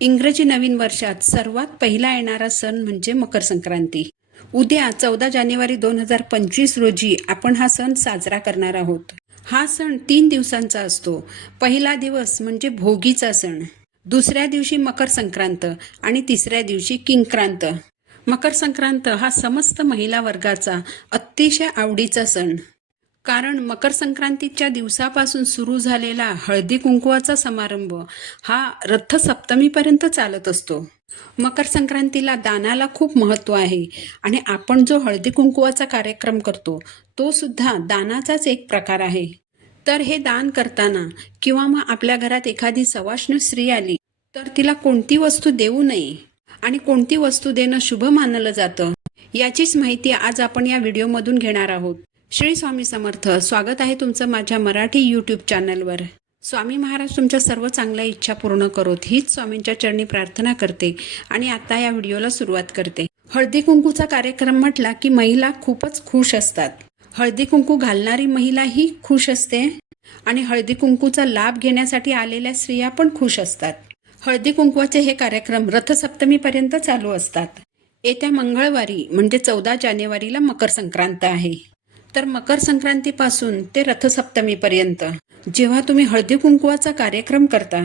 इंग्रजी नवीन वर्षात सर्वात पहिला येणारा सण म्हणजे मकर संक्रांती उद्या चौदा जानेवारी दोन हजार पंचवीस रोजी आपण हा सण साजरा करणार आहोत. हा सण तीन दिवसांचा असतो. पहिला दिवस म्हणजे भोगीचा सण. दुसऱ्या दिवशी मकर संक्रांत आणि तिसऱ्या दिवशी किंक्रांत. मकर संक्रांत हा समस्त महिला वर्गाचा अतिशय आवडीचा सण. कारण मकर संक्रांतीच्या दिवसापासून सुरू झालेला हळदी कुंकवाचा समारंभ हा रथसप्तमीपर्यंत चालत असतो. मकर संक्रांतीला दानाला खूप महत्त्व आहे आणि आपण जो हळदी कुंकवाचा कार्यक्रम करतो तो सुद्धा दानाचाच एक प्रकार आहे. तर हे दान करताना किंवा मग आपल्या घरात एखादी सवाष्ण स्त्री आली तर तिला कोणती वस्तू देऊ नये आणि कोणती वस्तू देणं शुभ मानलं जातं याचीच माहिती आज आपण या व्हिडिओमधून घेणार आहोत. श्री स्वामी समर्थ स्वागत आहे तुमचं माझ्या मराठी यूट्यूब चॅनलवर स्वामी महाराज तुमच्या सर्व चांगल्या इच्छा पूर्ण करोत हीच स्वामींच्या चरणी प्रार्थना करते आणि आता या व्हिडिओला सुरुवात करते. हळदी कुंकूचा कार्यक्रम म्हटला की महिला खूपच खुश असतात. हळदी कुंकू घालणारी महिला ही खुश असते आणि हळदी कुंकूचा लाभ घेण्यासाठी आलेल्या स्त्रिया पण खुश असतात. हळदी कुंकवाचे हे कार्यक्रम रथसप्तमीपर्यंत चालू असतात. येत्या मंगळवारी म्हणजे चौदा जानेवारीला मकर संक्रांत आहे. तर मकर संक्रांतीपासून ते रथसप्तमीपर्यंत. जेव्हा तुम्ही हळदी कुंकवाचा कार्यक्रम करता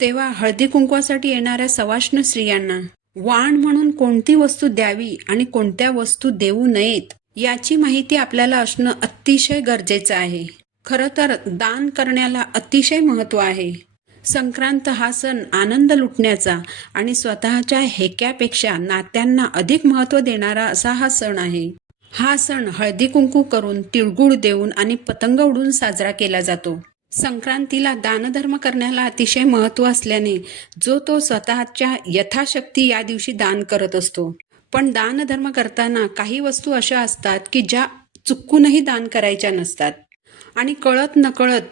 तेव्हा हळदी कुंकवासाठी येणाऱ्या सवाष्ण स्त्रियांना वाण म्हणून कोणती वस्तू द्यावी आणि कोणत्या वस्तू देऊ नयेत याची माहिती आपल्याला असणं अतिशय गरजेचं आहे. खरं तर दान करण्याला अतिशय महत्त्व आहे. संक्रांत हा सण आनंद लुटण्याचा आणि स्वतःच्या हेक्यापेक्षा नात्यांना अधिक महत्त्व देणारा असा हा सण आहे. हा सण हळदी कुंकू करून तिळगुळ देऊन आणि पतंग उडून साजरा केला जातो. संक्रांतीला दानधर्म करण्याला अतिशय महत्त्व असल्याने जो तो स्वतःच्या यथाशक्ती या दिवशी दान करत असतो. पण दानधर्म करताना काही वस्तू अशा असतात की ज्या चुकूनही दान करायच्या नसतात. आणि कळत नकळत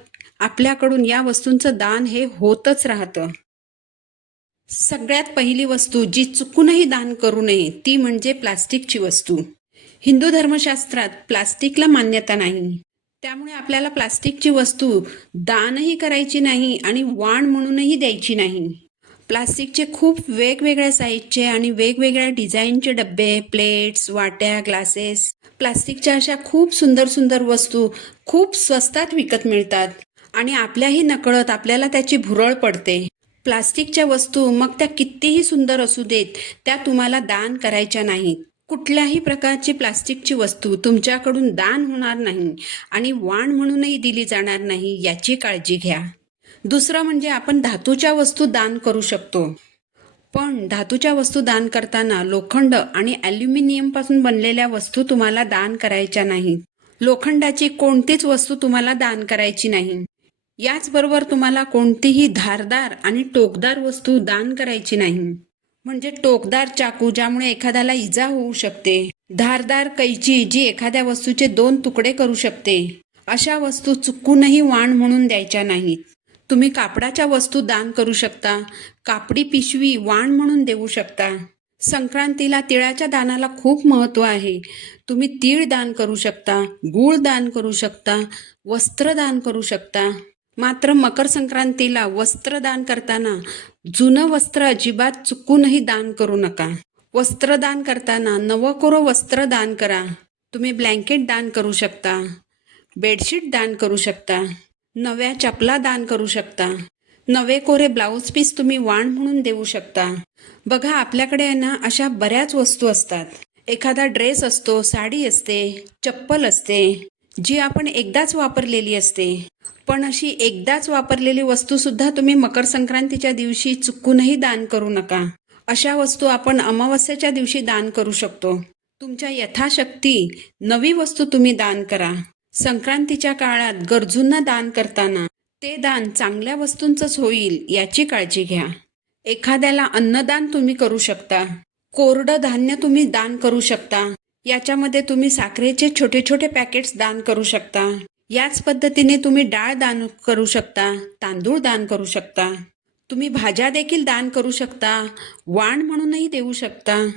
आपल्याकडून या वस्तूंचं दान हे होतच राहतं. सगळ्यात पहिली वस्तू जी चुकूनही दान करू नये ती म्हणजे प्लास्टिकची वस्तू. हिंदू धर्मशास्त्रात प्लास्टिकला मान्यता नाही. त्यामुळे आपल्याला प्लास्टिकची वस्तू दानही करायची नाही आणि वाण म्हणूनही द्यायची नाही. प्लास्टिकचे खूप वेगवेगळ्या साईजचे आणि वेगवेगळ्या डिझाईनचे डबे प्लेट्स वाट्या ग्लासेस प्लास्टिकच्या अशा खूप सुंदर सुंदर वस्तू खूप स्वस्तात विकत मिळतात आणि आपल्याही नकळत आपल्याला त्याची भुरळ पडते. प्लास्टिकच्या वस्तू मग त्या कितीही सुंदर असू देत त्या तुम्हाला दान करायच्या नाहीत. कुठल्याही प्रकारची प्लास्टिकची वस्तू तुमच्याकडून दान होणार नाही आणि वाण म्हणूनही दिली जाणार नाही याची काळजी घ्या. दुसरं म्हणजे आपण धातूच्या वस्तू दान करू शकतो. पण धातूच्या वस्तू दान करताना लोखंड आणि ॲल्युमिनियमपासून बनलेल्या वस्तू तुम्हाला दान करायच्या नाहीत लोखंडाची कोणतीच वस्तू तुम्हाला दान करायची नाही. याचबरोबर तुम्हाला कोणतीही धारदार आणि टोकदार वस्तू दान करायची नाही. म्हणजे टोकदार चाकू ज्यामुळे एखाद्याला इजा होऊ शकते. धारदार कैची जी एखाद्या वस्तूचे दोन तुकडे करू शकते. अशा वस्तू चुकूनही वाण म्हणून द्यायच्या नाहीत. तुम्ही कापडाच्या वस्तू दान करू शकता. कापडी पिशवी वाण म्हणून देऊ शकता. संक्रांतीला तिळाच्या दानाला खूप महत्त्व आहे. तुम्ही तीळ दान करू शकता गूळ दान करू शकता वस्त्र दान करू शकता. मात्र मकर संक्रांतीला वस्त्र दान करताना जुनं वस्त्र अजिबात चुकूनही दान करू नका. वस्त्र दान करताना नवकोरं वस्त्र दान करा. तुम्ही ब्लँकेट दान करू शकता. बेडशीट दान करू शकता. नव्या चपला दान करू शकता. नवे कोरे ब्लाऊज पीस तुम्ही वाण म्हणून देऊ शकता. बघा आपल्याकडे आहे ना अशा बऱ्याच वस्तू असतात. एखादा ड्रेस असतो साडी असते चप्पल असते. जी आपण एकदाच वापरलेली असते. पण अशी एकदाच वापरलेली वस्तूसुद्धा तुम्ही मकर संक्रांतीच्या दिवशी चुकूनही दान करू नका. अशा वस्तू आपण अमावस्याच्या दिवशी दान करू शकतो. तुमच्या यथाशक्ती नवी वस्तू तुम्ही दान करा. संक्रांतीच्या काळात गरजूंना दान करताना ते दान चांगल्या वस्तूंचंच होईल याची काळजी घ्या. एखाद्याला अन्नदान तुम्ही करू शकता. कोरडं धान्य तुम्ही दान करू शकता. याच्यामध्ये तुम्ही साखरेचे छोटे छोटे पॅकेट्स दान करू शकता. याच पद्धतीने तुम्ही डाळ दान करू शकता तांदूळ दान करू शकता. तुम्ही भाज्या देखील दान करू शकता वाण म्हणूनही देऊ शकता.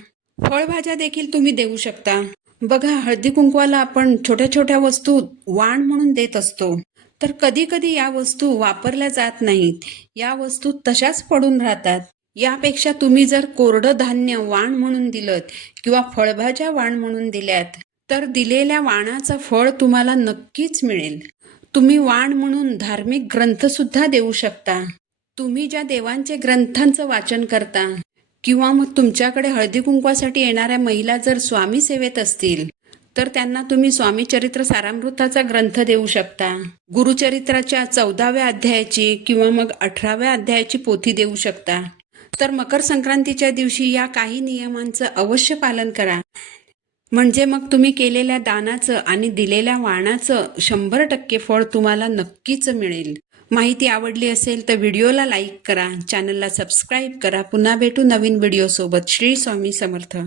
फळभाज्या देखील तुम्ही देऊ शकता. बघा हळदी कुंकवाला आपण छोट्या छोट्या वस्तू वाण म्हणून देत असतो. तर कधी कधी या वस्तू वापरल्या जात नाहीत. या वस्तू तशाच पडून राहतात. यापेक्षा तुम्ही जर कोरडं धान्य वाण म्हणून दिलं किंवा फळभाज्या वाण म्हणून दिल्यात तर दिलेल्या वाणाचं फळ तुम्हाला नक्कीच मिळेल. तुम्ही वाण म्हणून धार्मिक ग्रंथ सुद्धा देऊ शकता. तुम्ही ज्या देवांचे ग्रंथांचं वाचन करता किंवा मग तुमच्याकडे हळदी कुंकवासाठी येणाऱ्या महिला जर स्वामी सेवेत असतील तर त्यांना तुम्ही स्वामी चरित्र सारामृताचा ग्रंथ देऊ शकता. गुरुचरित्राच्या चौदाव्या अध्यायाची किंवा मग अठराव्या अध्यायाची पोथी देऊ शकता. तर मकर संक्रांतीच्या दिवशी या काही नियमांचं अवश्य पालन करा. म्हणजे मग तुम्ही केलेल्या दानाचं आणि दिलेल्या वाणाचं शंभर टक्के फळ तुम्हाला नक्कीच मिळेल. माहिती आवडली असेल तर व्हिडिओला लाईक करा. चॅनलला सबस्क्राईब करा. पुन्हा भेटू नवीन व्हिडिओसोबत. श्री स्वामी समर्थ.